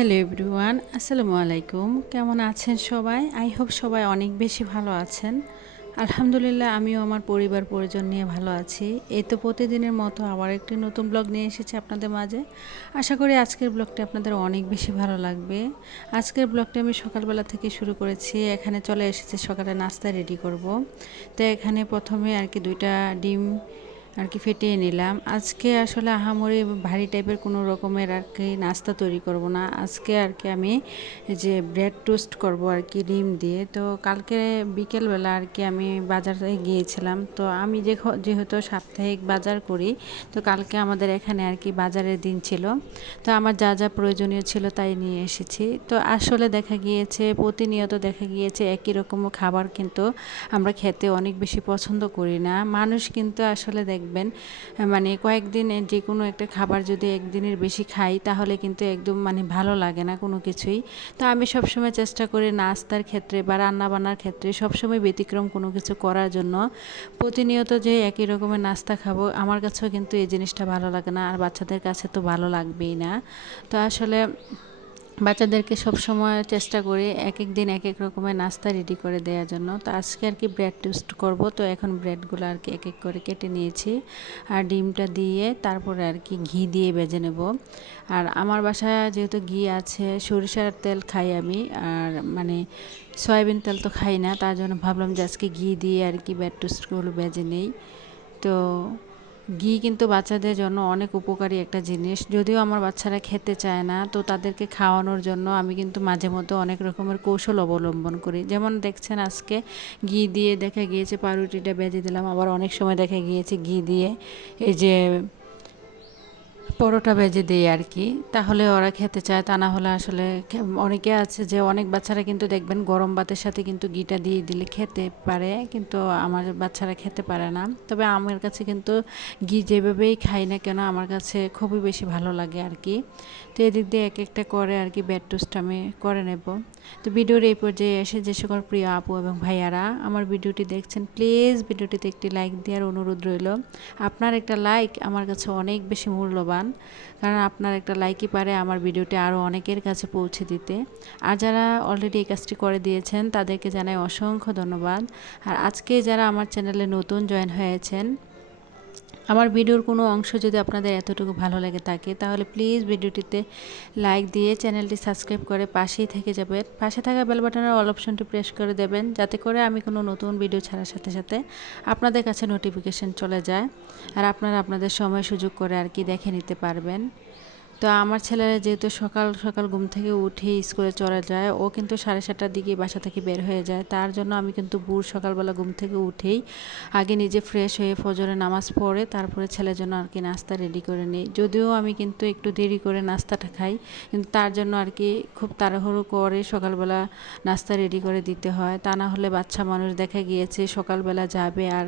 Hello everyone, আসসালামু আলাইকুম। কেমন আছেন সবাই? আই হোপ সবাই অনেক বেশি ভালো আছেন। আলহামদুলিল্লাহ, আমিও আমার পরিবার পরিজন নিয়ে ভালো আছি। এই তো প্রতিদিনের মতো আবার একটি নতুন ব্লগ নিয়ে এসেছি আপনাদের মাঝে। আশা করি আজকের ব্লগটা আপনাদের অনেক বেশি ভালো লাগবে। আজকের ব্লগটা আমি সকালবেলা থেকে শুরু করেছি। এখানে চলে এসেছি, সকালে নাস্তা রেডি করব। তো এখানে প্রথমে আর কি দুইটা ডিম আর কি ফেটিয়ে নিলাম। আজকে আসলে আহামরি ভারী টাইপের কোনো রকমের আর কি নাস্তা তৈরি করব না। আজকে আর কি আমি যে ব্রেড টোস্ট করব আর কি ডিম দিয়ে। তো কালকে বিকেলবেলা আর কি আমি বাজারে গিয়েছিলাম। তো আমি যেহেতু সাপ্তাহিক বাজার করি, তো কালকে আমাদের এখানে আর কি বাজারের দিন ছিল। তো আমার যা যা প্রয়োজনীয় ছিল তাই নিয়ে এসেছি। তো আসলে দেখা গিয়েছে, প্রতিনিয়ত দেখা গিয়েছে একই রকম খাবার কিন্তু আমরা খেতে অনেক বেশি পছন্দ করি না। মানুষ কিন্তু আসলে দেখ দেখবেন। মানে কয়েকদিন যে কোনো একটা খাবার যদি একদিনের বেশি খাই, তাহলে কিন্তু একদম মানে ভালো লাগে না কোনো কিছুই। তো আমি সবসময় চেষ্টা করি নাস্তার ক্ষেত্রে বা রান্নাবান্নার ক্ষেত্রে সবসময় ব্যতিক্রম কোনো কিছু করার জন্য। প্রতিনিয়ত যে একই রকমের নাস্তা খাব, আমার কাছেও কিন্তু এই জিনিসটা ভালো লাগে না, আর বাচ্চাদের কাছে তো ভালো লাগবেই না। তো আসলে বাচ্চাদেরকে সব সময় চেষ্টা করি এক এক দিন এক এক রকমের নাস্তা রেডি করে দেওয়ার জন্য। তো আজকে আর কি ব্রেড টোস্ট করব। তো এখন ব্রেডগুলো আর কি এক এক করে কেটে নিয়েছি। আর ডিমটা দিয়ে তারপরে আর কি ঘি দিয়ে বেজে নেব। আর আমার বাসায় যেহেতু ঘি আছে, সরিষার তেল খাই আমি। আর মানে সয়াবিন তেল তো খাই না, তার জন্য ভাবলাম যে আজকে ঘি দিয়ে আর কি ব্রেড টোস্টগুলো বেজে নেই। তো ঘি কিন্তু বাচ্চাদের জন্য অনেক উপকারী একটা জিনিস। যদিও আমার বাচ্চারা খেতে চায় না, তো তাদেরকে খাওয়ানোর জন্য আমি কিন্তু মাঝে মধ্যে অনেক রকমের কৌশল অবলম্বন করি। যেমন দেখছেন আজকে ঘি দিয়ে দেখা গিয়েছে, পাউরুটিটা বেজে দিলাম, আবার অনেক সময় দেখা গিয়েছে ঘি দিয়ে এই যে পরোটা ভেজে দিই আর কি। তাহলে ওরা খেতে চায়। তা না হলে আসলে অনেকে আছে যে, অনেক বাচ্চারা কিন্তু দেখবেন গরম ভাতের সাথে কিন্তু ঘিটা দিয়ে দিলে খেতে পারে, কিন্তু আমার বাচ্চারা খেতে পারে না। তবে আমার কাছে কিন্তু ঘি যেভাবেই খাই না কেন, আমার কাছে খুবই বেশি ভালো লাগে আর কি। তো এদিক দিয়ে এক একটা করে আর কি ব্যাড টোস্ট আমি করে নেব। তো ভিডিওর এই পর্যায়ে এসে যে সকল প্রিয় আপু এবং ভাইয়ারা, আমার ভিডিওটি দেখছেন, প্লিজ ভিডিওটিতে একটি লাইক দেওয়ার অনুরোধ রইল। আপনার একটা লাইক আমার কাছে অনেক বেশি মূল্যবান। কারণ আপনার একটা লাইকই পারে আমার ভিডিওটি আরও অনেকের কাছে পৌঁছে দিতে। আর যারা অলরেডি এই কাজটি করে দিয়েছেন, তাদেরকে জানাই অসংখ্য ধন্যবাদ। আর আজকে যারা আমার চ্যানেলে নতুন জয়েন হয়েছেন আমার ভিডিওর কোনো অংশ যদি আপনাদের এতটুকু ভালো লেগে থাকে, তাহলে প্লিজ ভিডিওটিতে লাইক দিয়ে চ্যানেলটি সাবস্ক্রাইব করে পাশেই থেকে যাবেন। পাশে থাকা বেল বাটনের অল অপশনটি প্রেস করে দেবেন, যাতে করে আমি কোনো নতুন ভিডিও ছাড়ার সাথে সাথে আপনাদের কাছে নোটিফিকেশান চলে যায়, আর আপনারা আপনাদের সময় সুযোগ করে আর কি দেখে নিতে পারবেন। তো আমার ছেলেরা যেহেতু সকাল সকাল ঘুম থেকে উঠে স্কুলে চলে যায়, ও কিন্তু সাড়ে সাতটার দিকে বাসা থেকে বের হয়ে যায়। তার জন্য আমি কিন্তু ভোর সকালবেলা ঘুম থেকে উঠেই আগে নিজে ফ্রেশ হয়ে ফজরে নামাজ পড়ে, তারপরে ছেলের জন্য আর কি নাস্তা রেডি করে নিই। যদিও আমি কিন্তু একটু দেরি করে নাস্তাটা খাই, কিন্তু তার জন্য আর কি খুব তাড়াহুড়ো করে সকালবেলা নাস্তা রেডি করে দিতে হয়। তা না হলে বাচ্চা মানুষ দেখা গিয়েছে সকালবেলা যাবে আর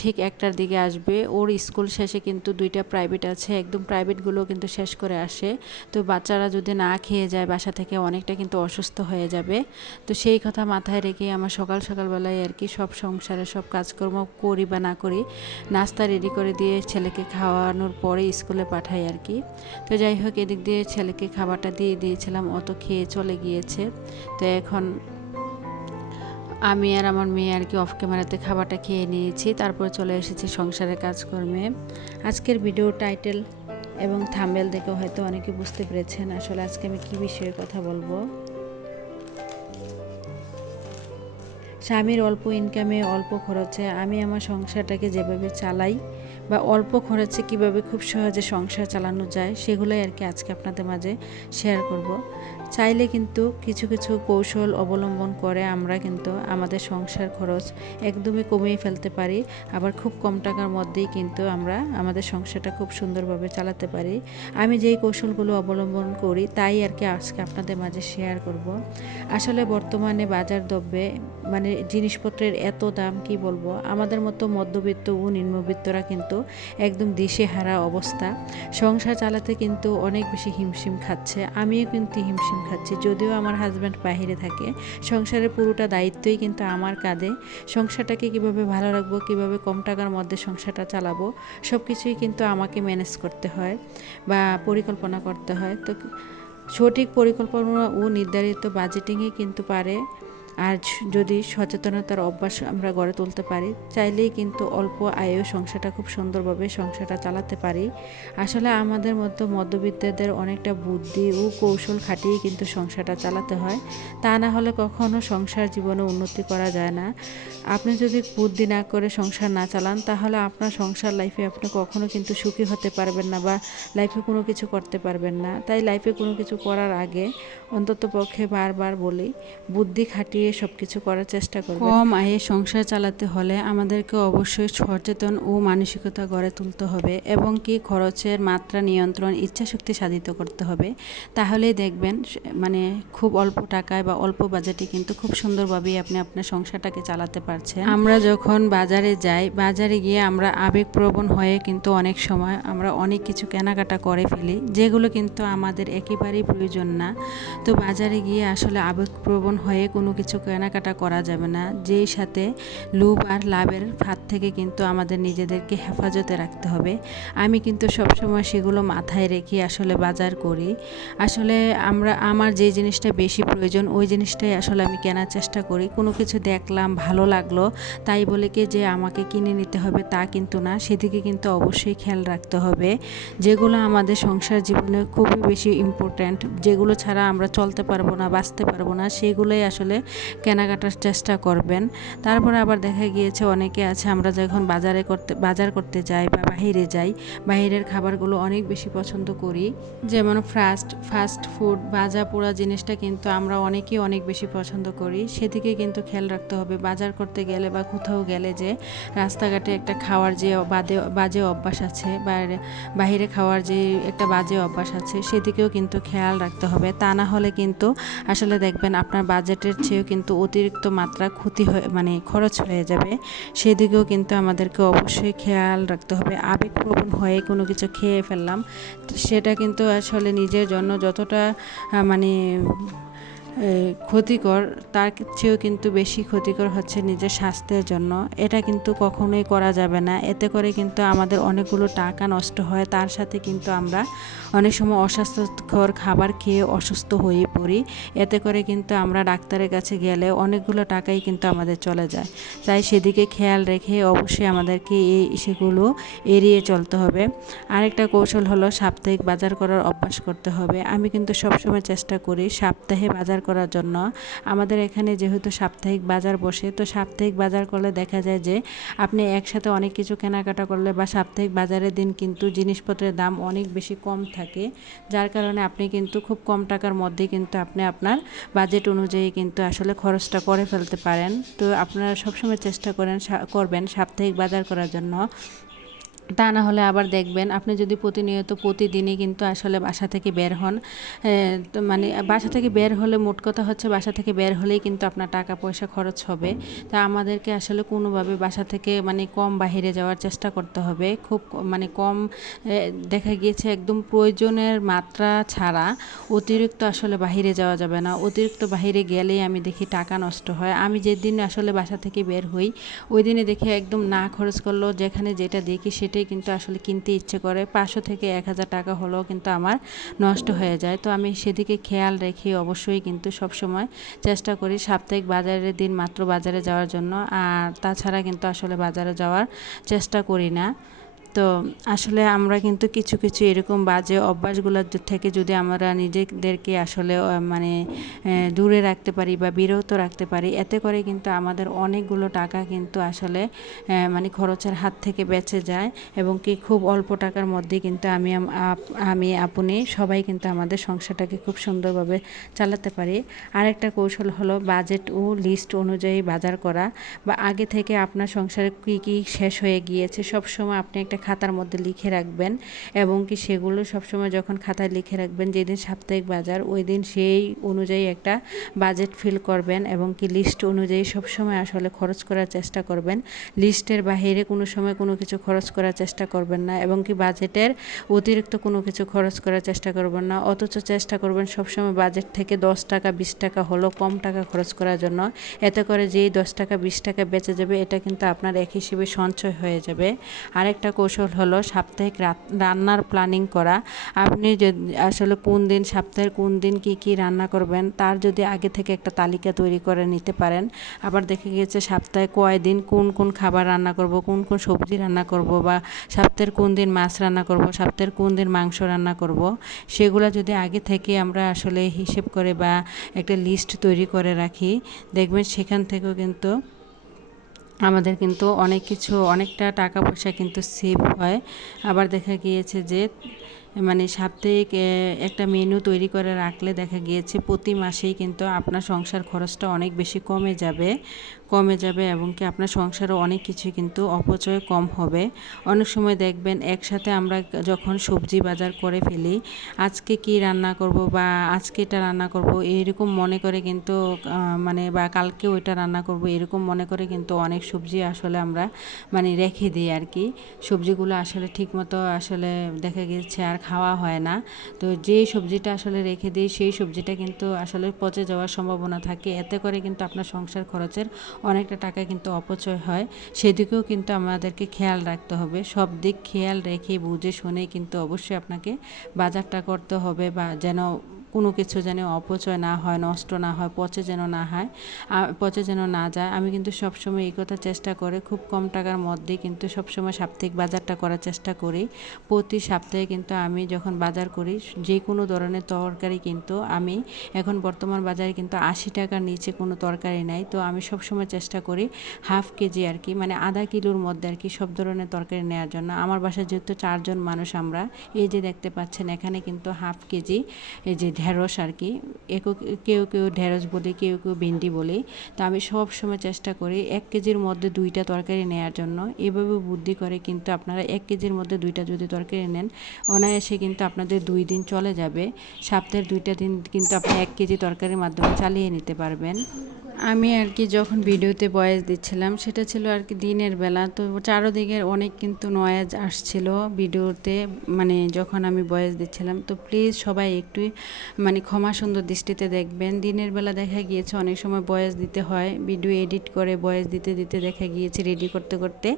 ঠিক একটার দিকে আসবে। ওর স্কুল শেষে কিন্তু দুইটা প্রাইভেট আছে, একদম প্রাইভেটগুলো কিন্তু কিন্তু শেষ করে আসে। তো বাচ্চারা যদি না খেয়ে যায় বাসা থেকে অনেকটা কিন্তু অসুস্থ হয়ে যাবে। তো সেই কথা মাথায় রেখে আমার সকাল সকালবেলায় আর কি সব সংসারে সব কাজকর্ম করি বা না করি, নাস্তা রেডি করে দিয়ে ছেলেকে খাওয়ানোর পরে স্কুলে পাঠাই আর কি। তো যাই হোক, এদিক দিয়ে ছেলেকে খাবারটা দিয়ে দিয়েছিলাম অত খেয়ে চলে গিয়েছে। তো এখন আমি আর আমার মেয়ে আর কি অফ ক্যামেরাতে খাবারটা খেয়ে নিয়েছি, তারপর চলে এসেছি সংসারের কাজকর্মে। আজকের ভিডিও টাইটেল এবং থাম্বেল দেখে হয়তো অনেকে বুঝতে পেরেছেন আসলে আজকে আমি কী বিষয়ে কথা বলব। স্বামীর অল্প ইনকামে অল্প খরচে আমি আমার সংসারটাকে যেভাবে চালাই বা অল্প খরচে কীভাবে খুব সহজে সংসার চালানো যায়, সেগুলোই আর কি আজকে আপনাদের মাঝে শেয়ার করব। চাইলে কিন্তু কিছু কিছু কৌশল অবলম্বন করে আমরা কিন্তু আমাদের সংসার খরচ একদমই কমিয়ে ফেলতে পারি। আবার খুব কম টাকার মধ্যেই কিন্তু আমরা আমাদের সংসারটা খুব সুন্দরভাবে চালাতে পারি। আমি যেই কৌশলগুলো অবলম্বন করি তাই আর কি আজকে আপনাদের মাঝে শেয়ার করব। আসলে বর্তমানে বাজার দ্রব্যে মানে জিনিসপত্রের এত দাম কি বলব? আমাদের মতো মধ্যবিত্ত ও নিম্নবিত্তরা কিন্তু একদম দিশে হারা অবস্থা। সংসার চালাতে কিন্তু অনেক বেশি হিমশিম খাচ্ছে। আমিও কিন্তু হিমশিম খাচ্ছি। যদিও আমার হাজব্যান্ড বাহিরে থাকে, সংসারের পুরোটা দায়িত্বই কিন্তু আমার কাঁধে। সংসারটাকে কীভাবে ভালো রাখব, কীভাবে কম টাকার মধ্যে সংসারটা চালাবো সব কিছুই কিন্তু আমাকে ম্যানেজ করতে হয় বা পরিকল্পনা করতে হয়। তো সঠিক পরিকল্পনা ও নির্ধারিত বাজেটিংয়ে কিন্তু পারে। আর যদি সচেতনতার অভ্যাস আমরা গড়ে তুলতে পারি, চাইলেই কিন্তু অল্প আয়েও সংসারটা খুব সুন্দরভাবে সংসারটা চালাতে পারি। আসলে আমাদের মতো মধ্যবিত্তদের অনেকটা বুদ্ধি ও কৌশল খাটিয়ে কিন্তু সংসারটা চালাতে হয়। তা না হলে কখনো সংসার জীবনে উন্নতি করা যায় না। আপনি যদি বুদ্ধি না করে সংসার না চালান, তাহলে আপনার সংসার লাইফে আপনি কখনো কিন্তু সুখী হতে পারবেন না বা লাইফে কোনো কিছু করতে পারবেন না। তাই লাইফে কোনো কিছু করার আগে অন্তত পক্ষে বারবার বলি, বুদ্ধি খাটিয়ে সব কিছু করার চেষ্টা করব কম আয়ে সংসার চালাতে হলে আমাদেরকে অবশ্যই সচেতন ও মানসিকতা গড়ে তুলতে হবে এবং কি খরচের মাত্রা নিয়ন্ত্রণ, ইচ্ছাশক্তি সাধিত করতে হবে। তাহলেই দেখবেন মানে খুব অল্প টাকায় বা অল্প বাজেটে কিন্তু খুব সুন্দরভাবেই আপনি আপনার সংসারটাকে চালাতে পারছেন। আমরা যখন বাজারে যাই, বাজারে গিয়ে আমরা আবেগপ্রবণ হয়ে কিন্তু অনেক সময় আমরা অনেক কিছু কেনাকাটা করে ফেলি, যেগুলো কিন্তু আমাদের একেবারেই প্রয়োজন না। তো বাজারে গিয়ে আসলে আবেগপ্রবণ হয়ে কোনো কিছু কেনাকাটা করা যাবে না। যেই সাথে লুপ আর লাভের ফাঁদ থেকে কিন্তু আমাদের নিজেদেরকে হেফাজতে রাখতে হবে। আমি কিন্তু সবসময় সেগুলো মাথায় রেখে আসলে বাজার করি। আসলে আমরা, আমার যে জিনিসটা বেশি প্রয়োজন, ওই জিনিসটাই আসলে আমি কেনার চেষ্টা করি। কোনো কিছু দেখলাম, ভালো লাগল, তাই বলে কি যে আমাকে কিনে নিতে হবে তা কিন্তু না। সেদিকে কিন্তু অবশ্যই খেয়াল রাখতে হবে। যেগুলো আমাদের সংসার জীবনে খুবই বেশি ইম্পর্ট্যান্ট যেগুলো ছাড়া আমরা চলতে পারব না, বাঁচতে পারব না, সেগুলোই আসলে কেনাকাটার চেষ্টা করবেন। তারপরে আবার দেখা গিয়েছে অনেকে আছে, আমরা যখন বাজারে করতে, বাজার করতে যাই বা বাহিরে যাই, বাহিরের খাবারগুলো অনেক বেশি পছন্দ করি। যেমন ফাস্ট ফাস্ট ফুড বাজা পোড়া জিনিসটা কিন্তু আমরা অনেকেই অনেক বেশি পছন্দ করি। সেদিকে কিন্তু খেয়াল রাখতে হবে, বাজার করতে গেলে বা কোথাও গেলে যে রাস্তাঘাটে একটা খাওয়ার যে বাদে, বাজে অভ্যাস আছে বা বাহিরে খাওয়ার যে একটা বাজে অভ্যাস আছে, সেদিকেও কিন্তু খেয়াল রাখতে হবে। তা না হলে কিন্তু আসলে দেখবেন আপনার বাজেটের চেয়েও কিন্তু অতিরিক্ত মাত্রা ক্ষতি হয়ে মানে খরচ হয়ে যাবে। সেদিকেও কিন্তু আমাদেরকে অবশ্যই খেয়াল রাখতে হবে। আবেগপ্রবণ হয়ে কোনো কিছু খেয়ে ফেললাম, সেটা কিন্তু আসলে নিজের জন্য যতটা মানে ক্ষতিকর, তার চেয়েও কিন্তু বেশি ক্ষতিকর হচ্ছে নিজের স্বাস্থ্যের জন্য। এটা কিন্তু কখনোই করা যাবে না। এতে করে কিন্তু আমাদের অনেকগুলো টাকা নষ্ট হয়। তার সাথে কিন্তু আমরা অনেক সময় অস্বাস্থ্যকর খাবার খেয়ে অসুস্থ হয়ে পড়ি। এতে করে কিন্তু আমরা ডাক্তারের কাছে গেলে অনেকগুলো টাকাই কিন্তু আমাদের চলে যায়। তাই সেদিকে খেয়াল রেখে অবশ্যই আমাদেরকে এই সেগুলো এড়িয়ে চলতে হবে। আরেকটা কৌশল হলো সাপ্তাহিক বাজার করার অভ্যাস করতে হবে। আমি কিন্তু সবসময় চেষ্টা করি সপ্তাহে বাজার করার জন্য। আমাদের এখানে যেহেতু সাপ্তাহিক বাজার বসে, তো সাপ্তাহিক বাজার করলে দেখা যায় যে আপনি একসাথে অনেক কিছু কেনাকাটা করলে বা সাপ্তাহিক বাজারের দিন কিন্তু জিনিসপত্রের দাম অনেক বেশি কম থাকে। যার কারণে আপনি কিন্তু খুব কম টাকার মধ্যে কিন্তু আপনি আপনার বাজেট অনুযায়ী কিন্তু আসলে খরচটা করে ফেলতে পারেন। তো আপনারা সবসময় চেষ্টা করেন করবেন সাপ্তাহিক বাজার করার জন্য। তা না হলে আবার দেখবেন, আপনি যদি প্রতিনিয়ত প্রতিদিনই কিন্তু আসলে বাসা থেকে বের হন মানে বাসা থেকে বের হলে মোট কথা হচ্ছে বাসা থেকে বের হলেই কিন্তু আপনার টাকা পয়সা খরচ হবে। তা আমাদেরকে আসলে কোনোভাবে বাসা থেকে মানে কম বাহিরে যাওয়ার চেষ্টা করতে হবে। খুব মানে কম দেখা গিয়েছে একদম প্রয়োজনের মাত্রা ছাড়া অতিরিক্ত আসলে বাহিরে যাওয়া যাবে না। অতিরিক্ত বাহিরে গেলেই আমি দেখি টাকা নষ্ট হয়। আমি যেদিন আসলে বাসা থেকে বের হই, ওই দিনে দেখি একদম না খরচ করলেও যেখানে যেটা দেখি সেটা সেটাই কিন্তু আসলে কিনতে ইচ্ছে করে। পাঁচশো থেকে এক হাজার টাকা হলেও কিন্তু আমার নষ্ট হয়ে যায়। তো আমি সেদিকে খেয়াল রেখে অবশ্যই কিন্তু সবসময় চেষ্টা করি সাপ্তাহিক বাজারের দিন মাত্র বাজারে যাওয়ার জন্য। আর তাছাড়া কিন্তু আসলে বাজারে যাওয়ার চেষ্টা করি না। তো আসলে আমরা কিন্তু কিছু কিছু এরকম বাজে অভ্যাসগুলোর থেকে যদি আমরা নিজেদেরকে আসলে মানে দূরে রাখতে পারি বা বিরত রাখতে পারি, এতে করে কিন্তু আমাদের অনেকগুলো টাকা কিন্তু আসলে মানে খরচের হাত থেকে বেঁচে যায় এবং কি খুব অল্প টাকার মধ্যে কিন্তু আমি আমি আপনি সবাই কিন্তু আমাদের সংসারটাকে খুব সুন্দরভাবে চালাতে পারি। আরেকটা কৌশল হলো বাজেট ও লিস্ট অনুযায়ী বাজার করা বা আগে থেকে আপনার সংসারে কী কী শেষ হয়ে গিয়েছে সব সময় আপনি একটা খাতার মধ্যে লিখে রাখবেন এবং কি সেগুলো সবসময় যখন খাতায় লিখে রাখবেন, যেদিন সাপ্তাহিক বাজার, ওই দিন সেই অনুযায়ী একটা বাজেট ফিল করবেন এবং কি লিস্ট অনুযায়ী সবসময় আসলে খরচ করার চেষ্টা করবেন। লিস্টের বাহিরে কোনো সময় কোনো কিছু খরচ করার চেষ্টা করবেন না এবং কি বাজেটের অতিরিক্ত কোনো কিছু খরচ করার চেষ্টা করবেন না। অথচ চেষ্টা করবেন সবসময় বাজেট থেকে দশ টাকা, বিশ টাকা হলো কম টাকা খরচ করার জন্য। এতে করে যেই দশ টাকা, বিশ টাকা বেঁচে যাবে, এটা কিন্তু আপনার এক হিসেবে সঞ্চয় হয়ে যাবে। আরেকটা কৌশল কৌশল হলো সাপ্তাহিক রান্নার প্ল্যানিং করা। আপনি যদি আসলে কোন দিন, সপ্তাহের কোন দিন কি কি রান্না করবেন, তার যদি আগে থেকে একটা তালিকা তৈরি করে নিতে পারেন। আবার দেখে গিয়েছে সপ্তাহে কয় দিন কোন কোন খাবার রান্না করব, কোন কোন সবজি রান্না করব বা সপ্তাহের কোন দিন মাছ রান্না করব, সপ্তাহের কোন দিন মাংস রান্না করব, সেগুলো যদি আগে থেকে আমরা আসলে হিসেব করে বা একটা লিস্ট তৈরি করে রাখি, দেখবেন সেখান থেকেও কিন্তু আমাদের কিন্তু অনেক কিছু অনেকটা টাকা পয়সা কিন্তু সেভ হয়। আবার দেখা গিয়েছে যে মানে সাপ্তাহিক একটা মেনু তৈরি করে রাখলে দেখা গিয়েছে প্রতি মাসেই কিন্তু আপনার সংসার খরচটা অনেক বেশি কমে যাবে কমে যাবে এবং কি আপনার সংসারও অনেক কিছু কিন্তু অপচয় কম হবে। অনেক সময় দেখবেন একসাথে আমরা যখন সবজি বাজার করে ফেলি, আজকে কি রান্না করব বা আজকে এটা রান্না করব, এরকম মনে করে কিন্তু মানে বা কালকে ওইটা রান্না করব, এরকম মনে করে কিন্তু অনেক সবজি আসলে আমরা মানে রেখে দিই আর কি। সবজিগুলো আসলে ঠিকমতো আসলে দেখা গিয়েছে আর খাওয়া হয় না। তো যে সবজিটা আসলে রেখে দিই, সেই সবজিটা কিন্তু আসলে পচে যাওয়ার সম্ভাবনা থাকে। এতে করে কিন্তু আপনার সংসার খরচের অনেকটা টাকা কিন্তু অপচয় হয়। সেদিকেও কিন্তু আমাদেরকে খেয়াল রাখতে হবে। সব দিক খেয়াল রেখে, বুঝে শুনে কিন্তু অবশ্যই আপনাকে বাজারটা করতে হবে বা যেন কোনো কিছু যেন অপচয় না হয়, নষ্ট না হয়, পচে যেন না হয় পচে যেন না যায়, আমি কিন্তু সবসময় এই কথা চেষ্টা করে, খুব কম টাকার মধ্যে কিন্তু সবসময় সাপ্তাহিক বাজারটা করার চেষ্টা করি। প্রতি সপ্তাহে কিন্তু আমি যখন বাজার করি, যে কোনো ধরনের তরকারি কিন্তু আমি, এখন বর্তমান বাজারে কিন্তু আশি টাকার নিচে কোনো তরকারি নাই, তো আমি সবসময় চেষ্টা করি হাফ কেজি আর কি মানে আধা কিলোর মধ্যে আর কি সব ধরনের তরকারি নেওয়ার জন্য। আমার বাসায় যেহেতু চারজন মানুষ আমরা, এই যে দেখতে পাচ্ছেন, এখানে কিন্তু হাফ কেজি, এই যে ঢেঁড়স আর কি। কেউ কেউ ঢেঁড়স বলে, কেউ কেউ ভেন্ডি বলে। তো আমি সব সময় চেষ্টা করি এক কেজির মধ্যে দুইটা তরকারি নেওয়ার জন্য। এভাবে বুদ্ধি করে কিন্তু আপনারা এক কেজির মধ্যে দুইটা যদি তরকারি নেন, অনায়াসে কিন্তু আপনাদের দুই দিন চলে যাবে। সপ্তাহের দুইটা দিন কিন্তু আপনি এক কেজি তরকারির মাধ্যমে চালিয়ে নিতে পারবেন। আমি আর কি যখন ভিডিওতে বয়েস দিচ্ছিলাম, সেটা ছিল আর কি দিনের বেলা। তো চারোদিকের অনেক কিন্তু নয়েজ আসছিল ভিডিওতে মানে যখন আমি বয়েস দিচ্ছিলাম। তো প্লিজ সবাই একটু মানে ক্ষমা সুন্দর দৃষ্টিতে দেখবেন। দিনের বেলা দেখা গিয়েছে, অনেক সময় বয়েস দিতে হয়। ভিডিও এডিট করে বয়েস দিতে দিতে দেখা গিয়েছে রেডি করতে করতে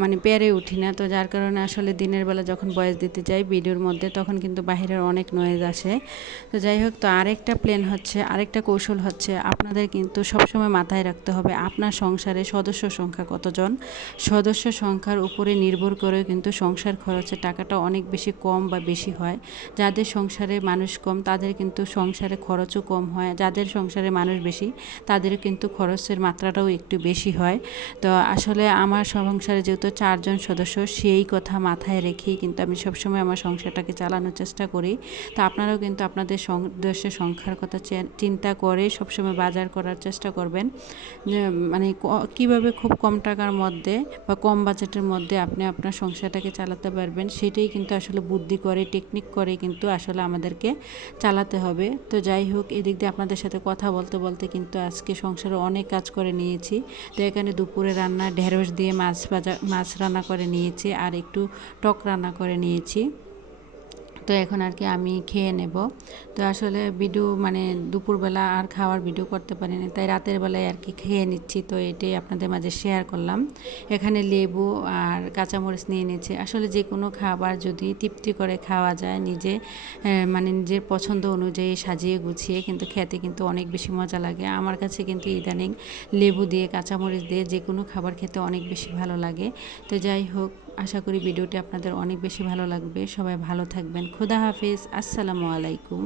মানে পেরে উঠি না। তো যার কারণে আসলে দিনের বেলা যখন বয়েস দিতে যাই ভিডিওর মধ্যে, তখন কিন্তু বাহিরের অনেক নয়েজ আসে। তো যাই হোক, তো আরেকটা প্ল্যান হচ্ছে, আরেকটা কৌশল হচ্ছে, আপনাদের কিন্তু সবসময় মাথায় রাখতে হবে আপনার সংসারে সদস্য সংখ্যা কতজন? সদস্য সংখ্যার উপরে নির্ভর করে কিন্তু সংসার খরচের টাকাটা অনেক বেশি কম বা বেশি হয়। যাদের সংসারে মানুষ কম, তাদের কিন্তু সংসারে খরচও কম হয়। যাদের সংসারে মানুষ বেশি, তাদের কিন্তু খরচের মাত্রাটাও একটু বেশি হয়। তো আসলে আমার সংসারে যেহেতু চারজন সদস্য, সেই কথা মাথায় রেখেই কিন্তু আমি সবসময় আমার সংসারটাকে চালানোর চেষ্টা করি। তো আপনারাও কিন্তু আপনাদের সদস্যের সংখ্যার কথা চিন্তা করে সবসময় বাজার করার চেষ্টা করবেন মানে কীভাবে খুব কম টাকার মধ্যে বা কম বাজেটের মধ্যে আপনি আপনার সংসারটাকে চালাতে পারবেন, সেটাই কিন্তু আসলে বুদ্ধি করে টেকনিক করে কিন্তু আসলে আমাদেরকে চালাতে হবে। তো যাই হোক, এদিক দিয়ে আপনাদের সাথে কথা বলতে বলতে কিন্তু আজকে সংসারে অনেক কাজ করে নিয়েছি। তো এখানে দুপুরে রান্না ঢেঁড়স দিয়ে মাছ ভাজা, মাছ রান্না করে নিয়েছি আর একটু টক রান্না করে নিয়েছি। তো এখন আর কি আমি খেয়ে নেব। তো আসলে ভিডিও মানে দুপুরবেলা আর খাওয়ার ভিডিও করতে পারিনি, তাই রাতের বেলায় আর কি খেয়ে নিচ্ছি। তো এটাই আপনাদের মাঝে শেয়ার করলাম। এখানে লেবু আর কাঁচামরিচ নিয়ে নিয়েছি। আসলে যে কোনো খাবার যদি তৃপ্তি করে খাওয়া যায় নিজে মানে নিজের পছন্দ অনুযায়ী সাজিয়ে গুছিয়ে কিন্তু খেতে কিন্তু অনেক বেশি মজা লাগে। আমার কাছে কিন্তু ইদানিং লেবু দিয়ে, কাঁচামরিচ দিয়ে যে কোনো খাবার খেতে অনেক বেশি ভালো লাগে। তো যাই হোক আশা করি ভিডিওটি আপনাদের অনেক বেশি ভালো লাগবে। সবাই ভালো থাকবেন। খুদা হাফিজ। আসসালামু আলাইকুম।